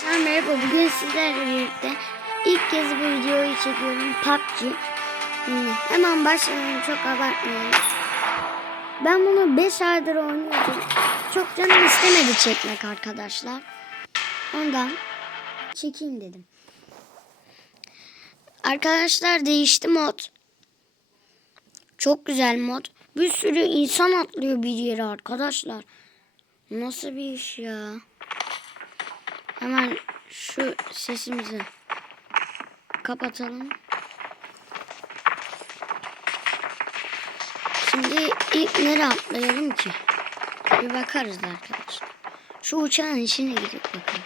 Arkadaşlar merhaba. Bugün sizlerle birlikte ilk kez bu videoyu çekiyorum. PUBG. Hmm, Hemen başlayalım. Çok abartmayalım. Ben bunu 5 aydır oynuyorum. Çok canım istemedi çekmek arkadaşlar. Ondan çekeyim dedim. Arkadaşlar değişti mod. Çok güzel mod. Bir sürü insan atlıyor bir yere arkadaşlar. Nasıl bir iş ya? Hemen şu sesimizi kapatalım. Şimdi ilk nereye atlayalım ki? Bir bakarız arkadaşlar. Şu uçağın içine gidip bakalım.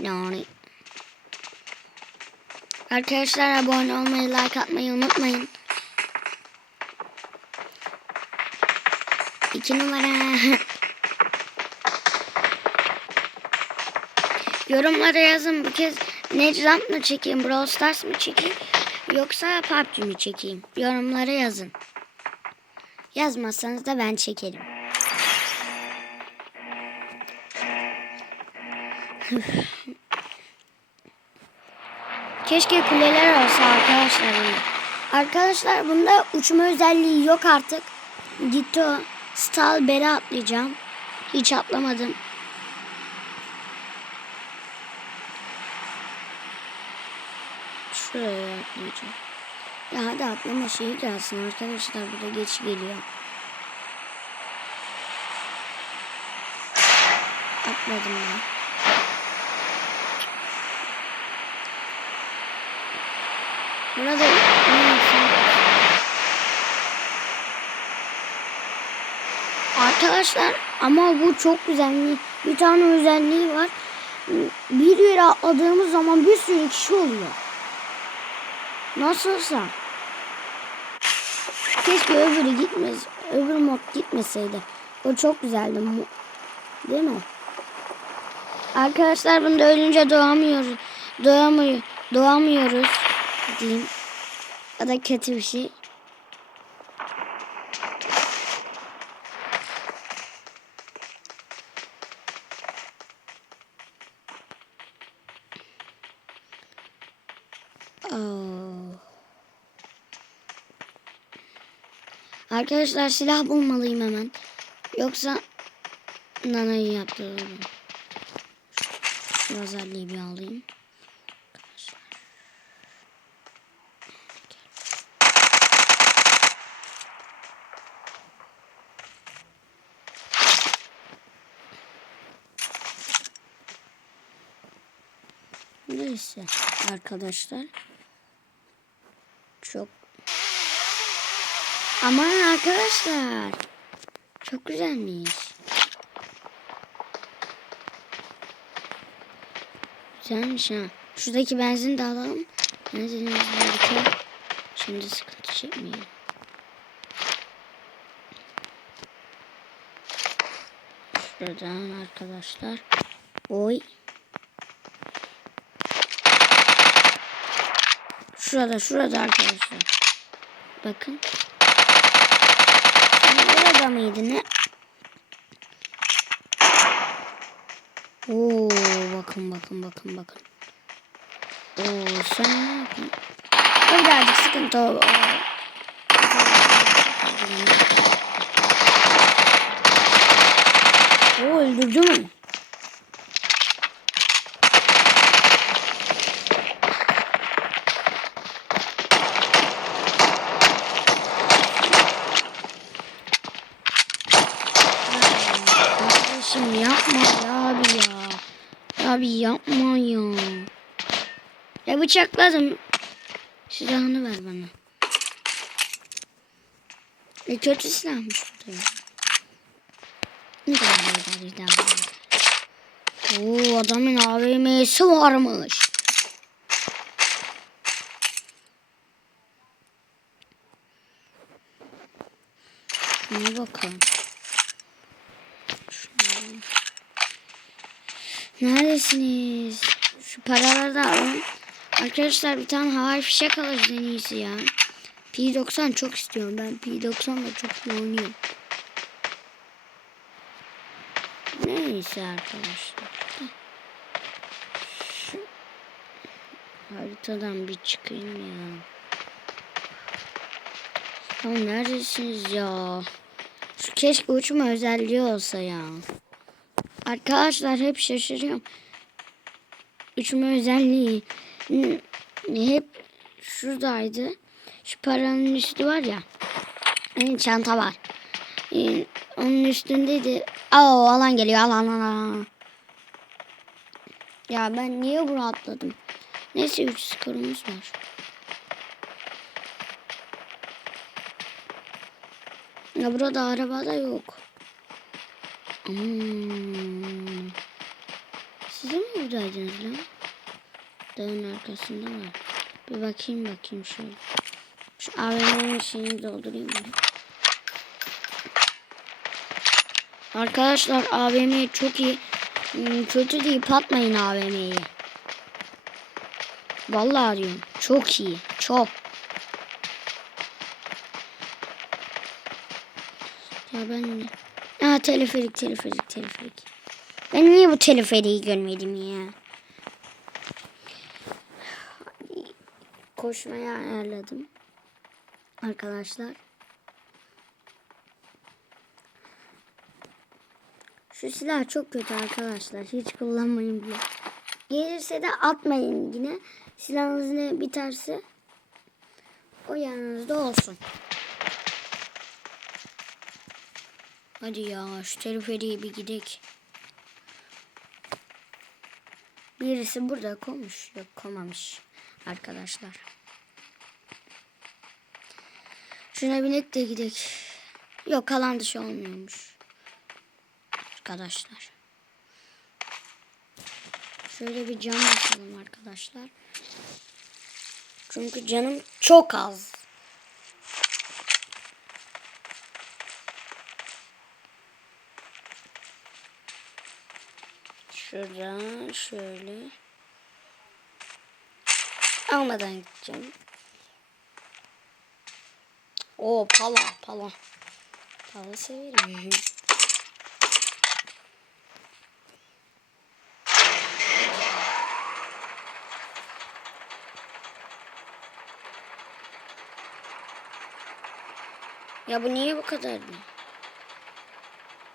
Yani Arkadaşlar abone olmayı, like atmayı unutmayın. İki numara. Yorumlara yazın bu kez Necrant mı çekeyim, Brawl Stars mı çekeyim yoksa PUBG mi çekeyim? Yorumlara yazın. Yazmazsanız da ben çekerim. Keşke kuleler olsa arkadaşlar. Arkadaşlar bunda uçma özelliği yok artık. Gitti o. Stal bere atlayacağım. Hiç atlamadım. Şuraya atlayacağım. Ya hadi atlama şeyi gelsin arkadaşlar. Burada geç geliyor. Atladım ben. Burada Arkadaşlar ama bu çok güzel. Bir tane özelliği var. Bir yere atladığımız zaman bir sürü kişi oluyor. Nasılsa. Keşke öbürü gitmez. Öbür mod gitmeseydi. O çok güzeldi. Değil mi? Arkadaşlar bunda ölünce doğamıyoruz. Doğamıyor, doğamıyoruz diyeyim. Ya da kötü bir şey. Arkadaşlar silah bulmalıyım hemen. Yoksa nanayı yaptırırım. Şu özelliği bir alayım. Neyse arkadaşlar. Çok Aman arkadaşlar. Çok güzelmiş. Güzelmiş ha. Şuradaki benzin de alalım. Benzinimiz biter. Şimdi sıkıntı çekmeyelim. Şuradan arkadaşlar. Oy. Şurada şurada arkadaşlar. Bakın. Burada mıydı ne? Oo bakın bakın bakın bakın. Oo sen ne? O birazcık sıkıntı o. Oo öldürdü mü? Kardeşim yapma ya abi ya. Abi yapma ya. Ya bıçakladım. Silahını ver bana. Ne kötü silahmış bu da. Ne kadar bir daha. Oo adamın AVM'si varmış. Şuna bakalım. Neredesiniz? Şu paraları da alın. Arkadaşlar bir tane havai fişek alırız en iyisi ya. P90 çok istiyorum. Ben P90'la çok iyi oynuyorum. Neyse. arkadaşlar. Şu haritadan bir çıkayım ya. Ya neredesiniz ya? Şu keşke uçma özelliği olsa ya. Arkadaşlar hep şaşırıyorum. Uçma özelliği hep şuradaydı. Şu paranın üstü var ya. Çanta var. Onun üstündeydi. Aa alan geliyor alan alan. Ya ben niye bunu atladım? Neyse 3 skorumuz var. Ya burada araba da yok. Hmm. Siz mi buradaydınız lan? Dağın arkasında var. Bir bakayım bakayım şöyle. Şu AVM'nin şeyini doldurayım ben. Arkadaşlar AVM çok iyi. Hmm, Kötü değil patmayın AVM'yi. Vallahi diyorum. Çok iyi. Çok. Ya ben Aa teleferik teleferik teleferik. Ben niye bu teleferiği görmedim ya? Koşmaya ayarladım. Arkadaşlar. Şu silah çok kötü arkadaşlar. Hiç kullanmayın diye. Gelirse de atmayın yine. Silahınız ne biterse o yanınızda olsun. Hadi ya şu teleferiye bir gidek. Birisi burada koymuş. Yok koymamış arkadaşlar. Şuna binek de gidek. Yok alan dışı olmuyormuş. Arkadaşlar. Şöyle bir cam basalım arkadaşlar. Çünkü canım çok az. Şuradan şöyle. Almadan gideceğim. O pala pala. Pala severim. Ya bu niye bu kadar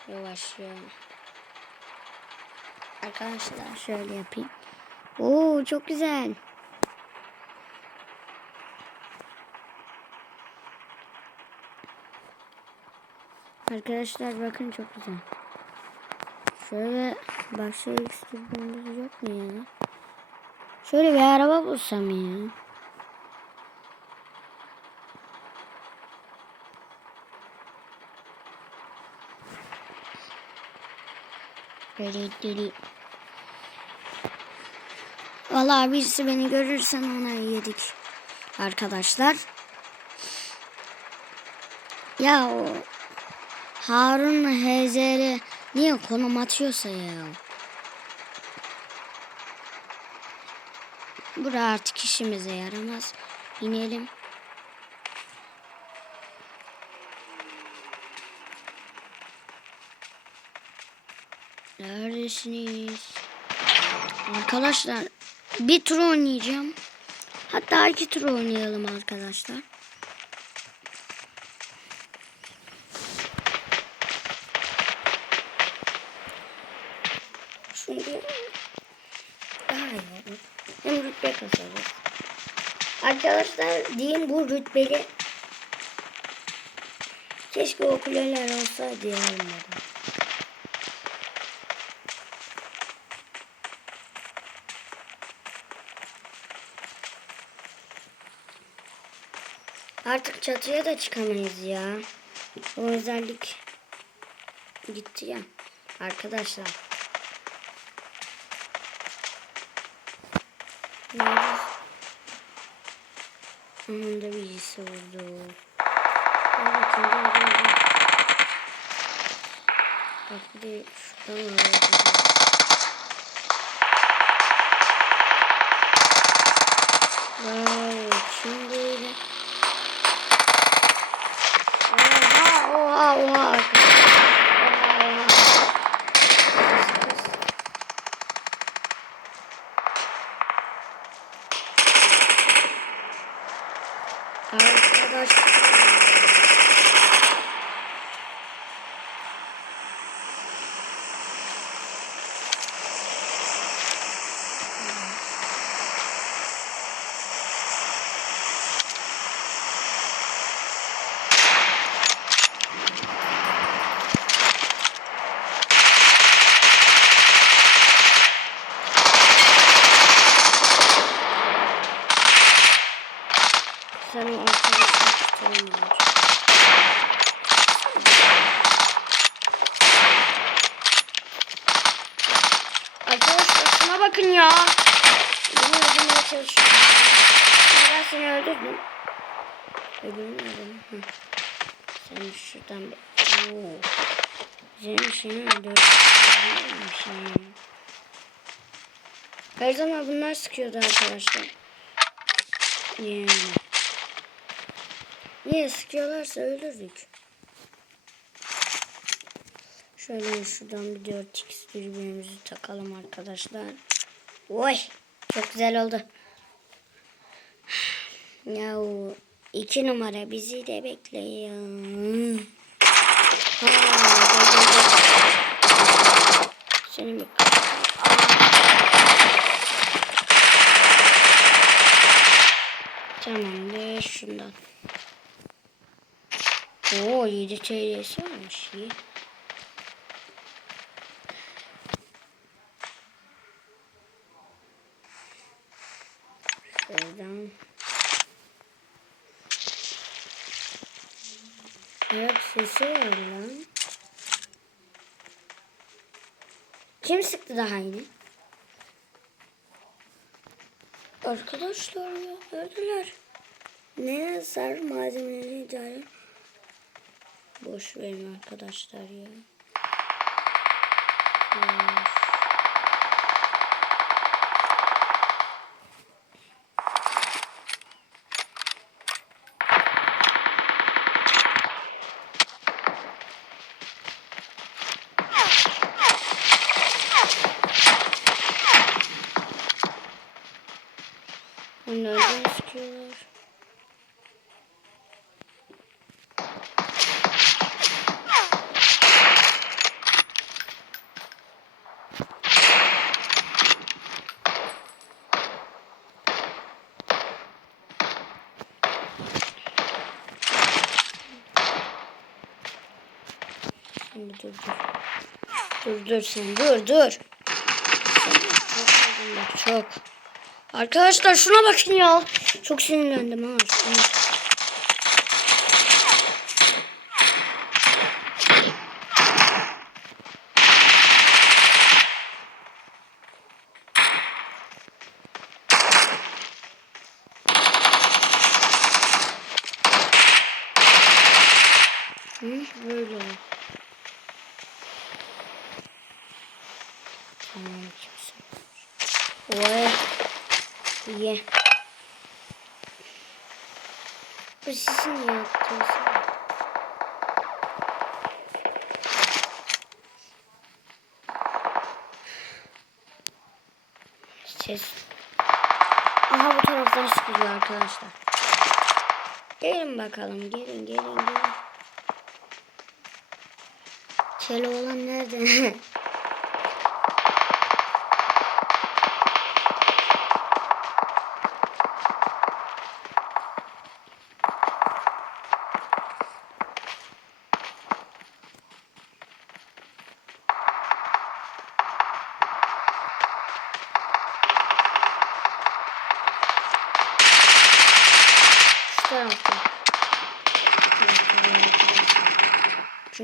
yavaş ya? Arkadaşlar şöyle yapayım. Oo çok güzel. Arkadaşlar bakın çok güzel. Şöyle başka ekstremimiz yok mu ya? Şöyle bir araba bulsam ya. Böyle deli. Vallahi birisi beni görürsen ona yedik. Arkadaşlar. Ya o Harun HZR niye konum atıyorsa ya. Bura artık işimize yaramaz. İnelim. Neredesiniz? Arkadaşlar bir tur oynayacağım. Hatta iki tur oynayalım arkadaşlar. Çünkü daha iyi olur. Hem rütbe kasarız. Arkadaşlar diyeyim bu rütbeli keşke o kuleler olsaydı diye almadım. Artık çatıya da çıkamayız ya. O özellik gitti ya. Arkadaşlar. Nerede? Onun da birisi vurdu. Gel bakayım. Bak bir de şuradan vurdu. Vay şimdi oha. Oha oha. karşı. Senin arkadaşın tutalım var. Arkadaşlar şuna bakın ya. Beni öldürmeye çalışıyor. Ben seni öldürdüm. Öldürdüm. Hı. Sen şuradan bir... Oo. Senin seni öldürdüm. Her zaman bunlar sıkıyordu arkadaşlar. Yani. Niye sıkıyorlarsa öldürdük. Şöyle şuradan bir 4x dürbünümüzü takalım arkadaşlar. Oy çok güzel oldu. Ya iki numara bizi de bekliyor. Ha. Seni bir Tamam ve şundan. Oo 7 TL'si varmış iyi. Şuradan. Var lan. Kim sıktı daha yine? Arkadaşlar ya öldüler. Ne yazar malzemeleri idare. Boş verin arkadaşlar ya. Boş. Dur dur. Dur dur sen dur dur. Çok çok. Arkadaşlar şuna bakın ya. Çok sinirlendim ha. Şuna. Hı, böyle. Tamam kimse. Oy. İyi. Bu sizin mi yaptınız? Ses. Aha bu taraftan sıkılıyor arkadaşlar. Gelin bakalım. Gelin gelin gelin. Keloğlan nerede?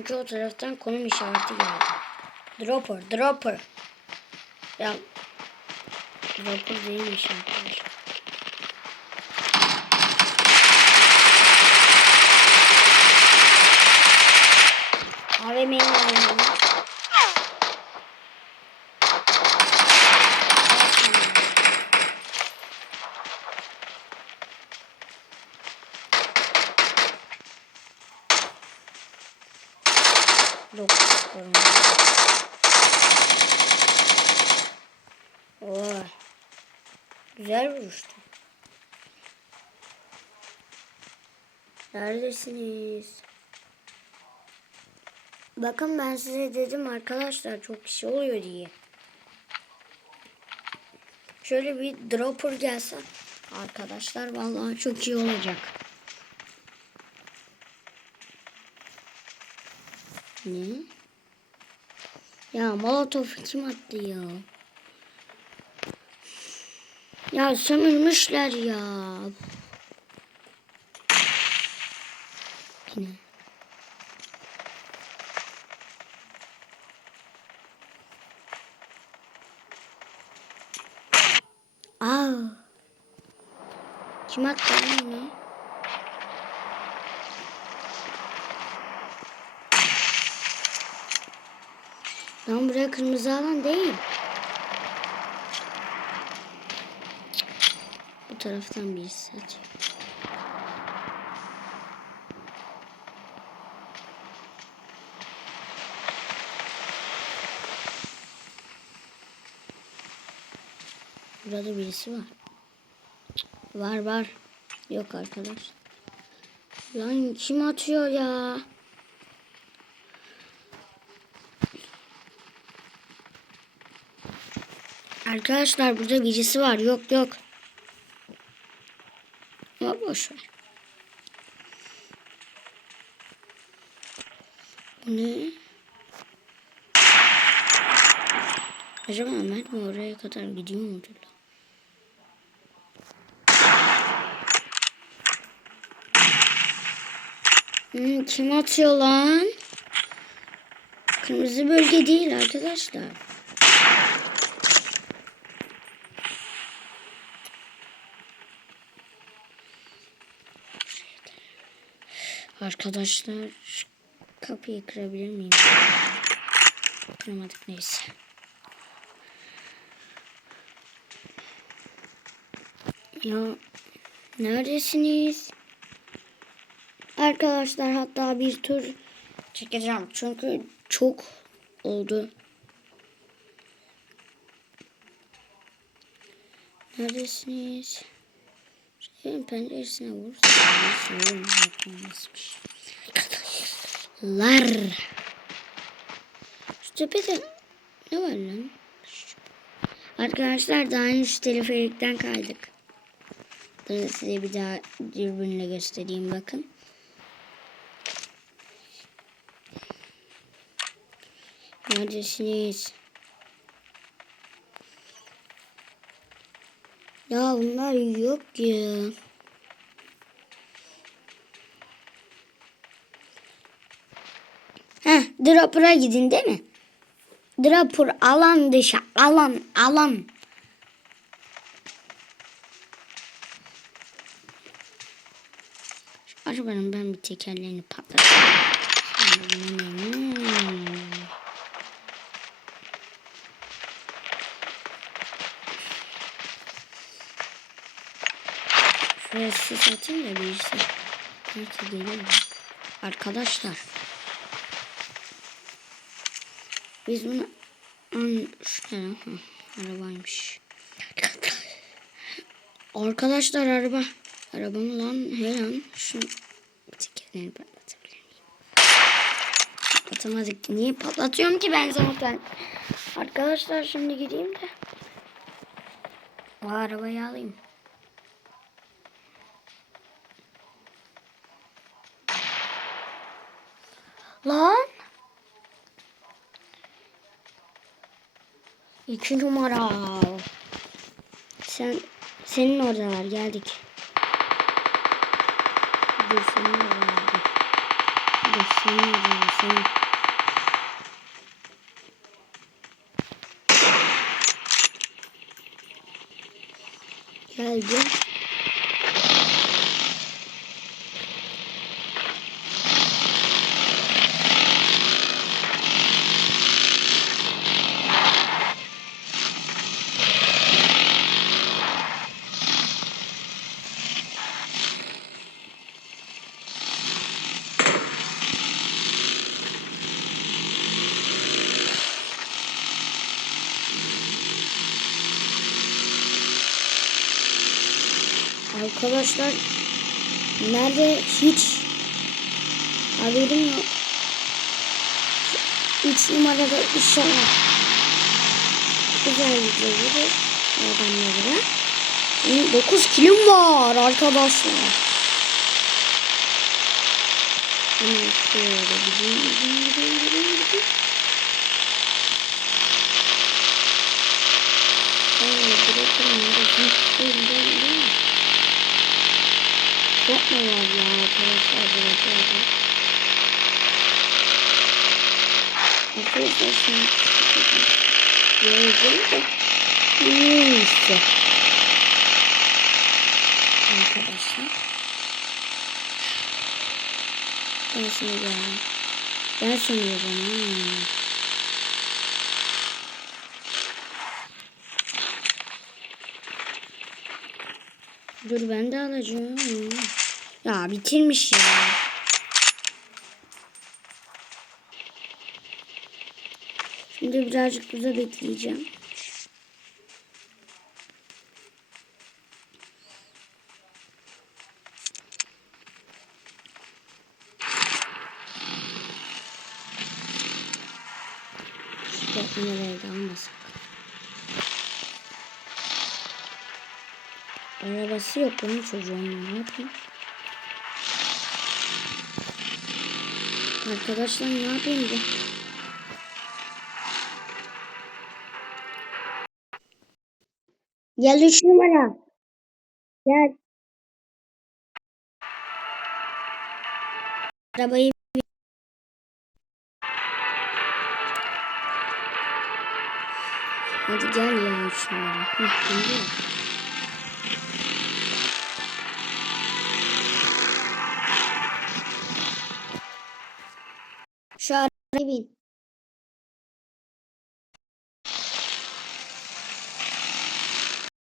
Çünkü o taraftan konum işareti geldi. Dropper, dropper. Ya dropper değilmiş arkadaşlar. AVM'yi alalım. 9 Oo. Güzel vuruştu. Neredesiniz? Bakın ben size dedim arkadaşlar çok kişi oluyor diye. Şöyle bir dropper gelse arkadaşlar vallahi çok iyi olacak. Ya molotof kim attı ya? Ya sömürmüşler ya. Yine. Aa. Kim attı bunu? Lan buraya kırmızı alan değil. Bu taraftan bir saç. Burada birisi var. Var var. Yok arkadaş. Lan kim atıyor ya? Arkadaşlar burada birisi var. Yok yok. Ya boş ver. Bu ne? Acaba Mert mi oraya kadar gidiyor mudur? Hmm, kim atıyor lan? Kırmızı bölge değil arkadaşlar. Arkadaşlar kapıyı kırabilir miyim? Kıramadık neyse. Ya neredesiniz? Arkadaşlar hatta bir tur çekeceğim çünkü çok oldu. Neredesiniz? Penceresine vurursun. Nasılmış? Lar. Şu tepede ne var lan? Arkadaşlar daha önce şu teleferikten kaydık. Bunu size bir daha dürbünle göstereyim bakın. Neredesiniz? Ya bunlar yok ya. Heh, dropper'a gidin değil mi? Dropper alan dışı alan alan. Şu arabanın ben bir tekerlerini patlatayım. Hmm. Sis atayım da birisi. Belki gelir mi? Arkadaşlar. Biz bunu an şu ne? Arabaymış. Arkadaşlar araba. Araba mı lan? He lan. Şu tekerlerini patlatabilir miyim? Patlatamadık. Niye patlatıyorum ki ben zaten? Arkadaşlar şimdi gideyim de. O arabayı alayım. Lan. İki numara. Sen senin oradalar geldik. Dur senin oradalar. Dur senin oradalar senin. Geldi. Arkadaşlar nerede hiç Haberim yok. Şu Üç numarada inşallah. Güzel olur. Adamlara. Benim 9 kilim var arkadaşlar. Hemen şöyle gideyim, gideyim. Çok mu var ya arkadaşlar bırakıyordu. Arkadaşlar sen Gördüm de neyse. Arkadaşlar. Ben şunu gördüm. Ben sanıyorum. Ha. Dur ben de alacağım. Ya bitirmiş ya. Şimdi birazcık burada bekleyeceğim. Şu beklemeleri de almasak. Yok bunun çocuğun ne yapayım? Arkadaşlar ne yapayım ki? Gel üç numara. Gel. Arabayı Hadi gel ya üç numara. Hıh, Evin.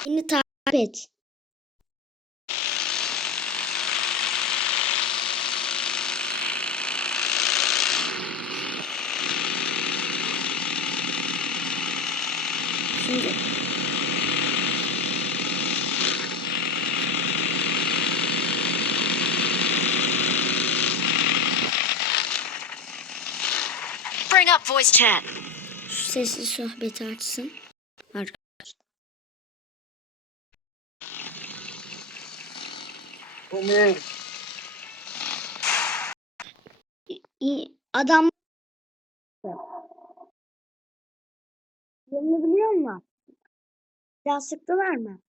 Beni takip et. Şimdi Bring up voice chat. şu sesli sohbeti açsın. Adam Yerini biliyor musun? Biraz sıktılar mı?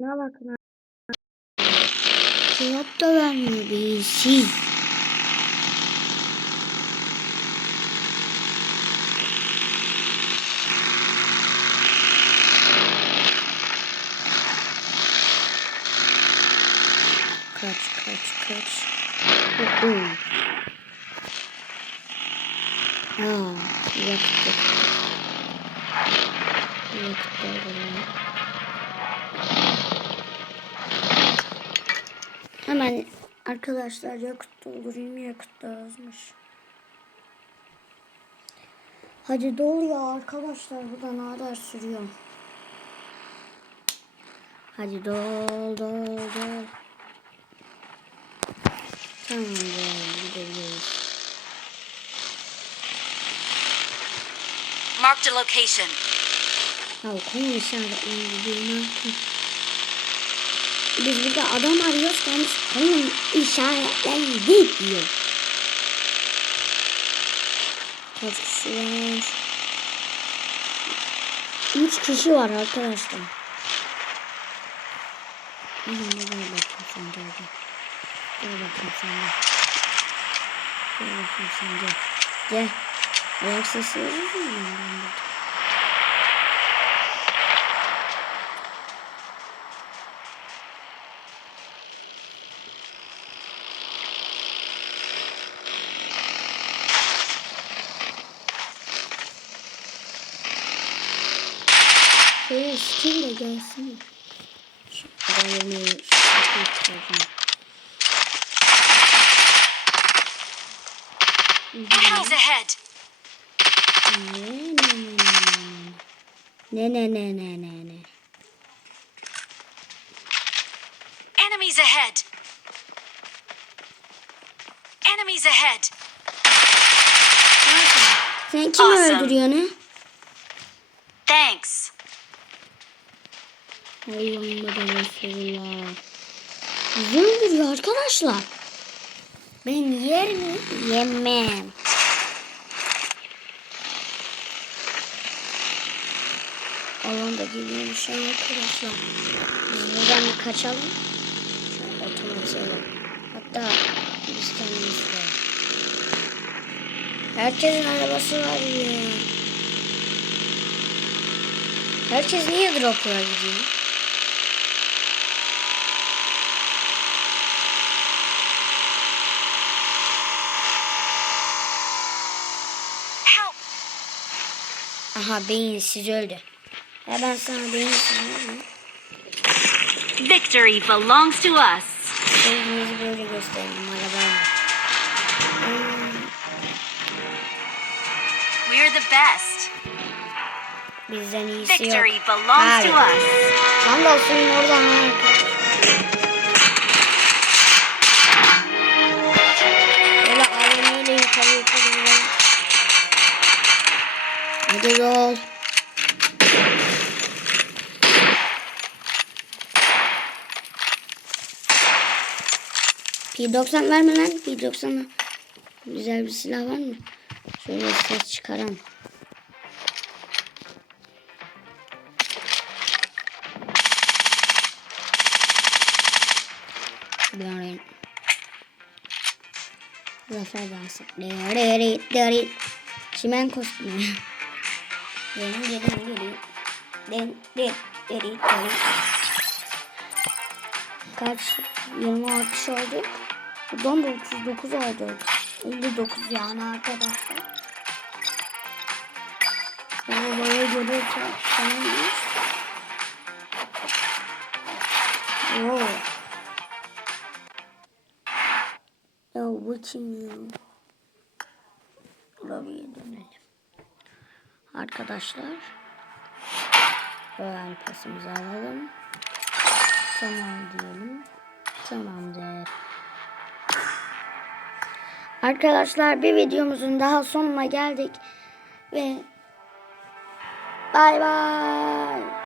Ne bakın ふわっと WBC。Kaç, kaç, kaç. Uh -uh. Aa, yaktı. Yaktı. Yaktı. Hemen arkadaşlar yakıt doldurayım yakıt da azmış. Hadi dol ya arkadaşlar burada ne kadar sürüyor. Hadi dol dol dol. Tamam gidebiliriz. Marked a location. Ya gidiyor ne yapayım? Biz burada adam arıyoruz kendisi konum işaretlerini diyor. Kişi var? Üç kişi var arkadaşlar. Gel bakayım sen gel gel. Gel bakayım sen gel. Gel bakayım sen gel. Gel. Ayak sesi verir? sikeyim de gelsin. Enemies ahead. Ne ne ne ne ne ne. Enemies ahead. Enemies ahead. Thank you awesome. öldürüyor? Thanks. Da Resulullah. Bizi arkadaşlar. Ben yer mi? Yemem. Alan da geliyormuş arkadaşlar. Biz buradan bir kaçalım. Şöyle otomatik Hatta biz kendimiz de. Herkesin arabası var ya. Herkes niye drop'a gidiyor? Aha beyinsiz öldü. Ya ben sana beyinsiz. Victory belongs to us. Sevgimizi böyle gösterelim arabayla. Hmm, We're the best. bizden iyisi Victory yok. belongs to us. Lan da suyun oradan harika. Yol. P90 verme lan. P90'a güzel bir silah var mı? Şöyle ses çıkaram. Böyle. Zafer dansı. Deri deri. Çimen kostümü. Gelin gelin gelin. Den den deri deri. Kaç? 26 olduk. Buradan da 39 olduk. 59 yani arkadaşlar. Arabaya göre çarpsanız. Oo. Ya bu kim ya? Buraya dönelim. Arkadaşlar. Öğren pasımızı alalım. Tamam diyelim. Tamamdır. Arkadaşlar bir videomuzun daha sonuna geldik. Ve bay bay.